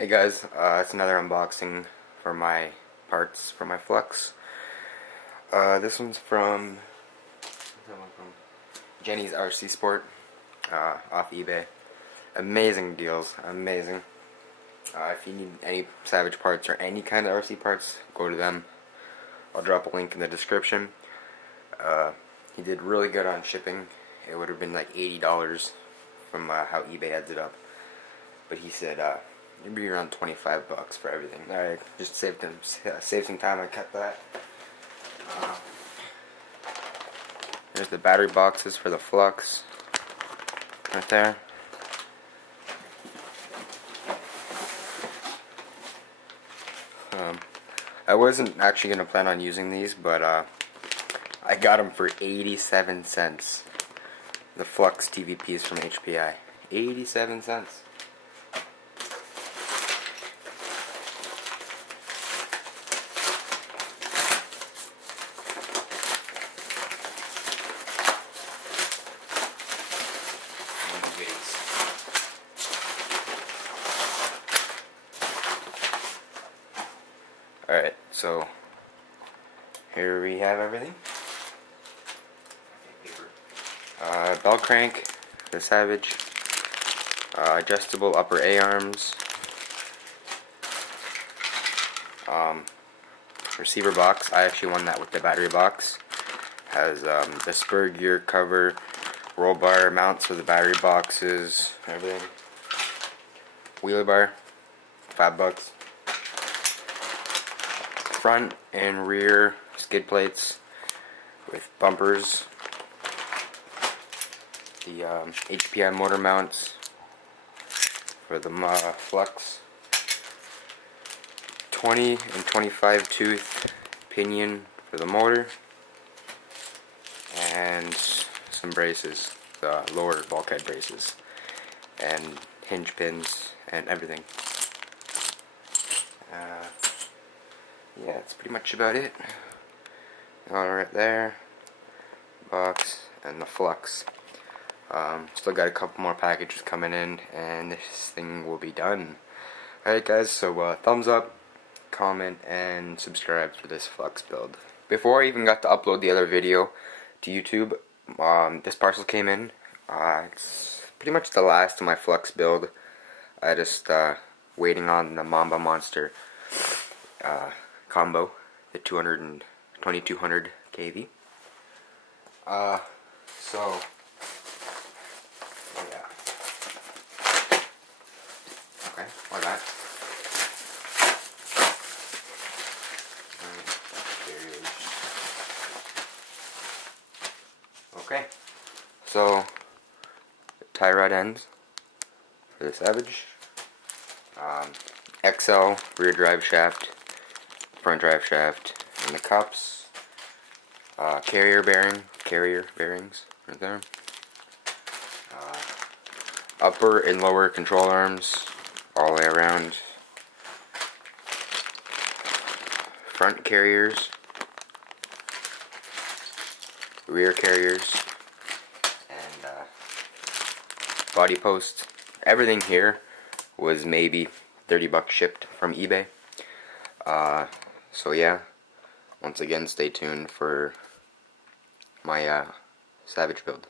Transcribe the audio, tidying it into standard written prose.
Hey guys, it's another unboxing for my parts for my FLUX. This one's from Jenny's RC Sport off eBay. Amazing deals, amazing. If you need any Savage parts or any kind of RC parts, go to them. I'll drop a link in the description. He did really good on shipping. It would have been like $80 from how eBay adds it up. But he said it'd be around $25 for everything. I just saved some time. I cut that. There's the battery boxes for the FLUX right there. I wasn't actually going to plan on using these, but I got them for 87 cents. The FLUX TVPs from HPI. 87 cents. Alright, so here we have everything. Belt crank, the Savage, adjustable upper A-arms, receiver box. I actually won that with the battery box. Has the spur gear cover, roll bar mounts for the battery boxes, everything. Wheelie bar, $5. Front and rear skid plates with bumpers. The HPI motor mounts for the FLUX. 20 and 25 tooth pinion for the motor. And some braces, the lower bulkhead braces. And hinge pins and everything. Yeah, that's pretty much about it. All right there, box, and the FLUX. Still got a couple more packages coming in, and this thing will be done. Alright guys, so thumbs up, comment, and subscribe for this FLUX build. Before I even got to upload the other video to YouTube, this parcel came in. It's pretty much the last of my FLUX build. I just waiting on the Mamba Monster combo, the 2200 kV. So yeah. Okay, like that. Okay, so tie rod ends for the Savage. XL rear drive shaft, front drive shaft, and the cups. Carrier bearings right there. Upper and lower control arms all the way around. Front carriers, rear carriers, and body post. Everything here was maybe $30 shipped from eBay. So yeah, once again, stay tuned for my Savage build.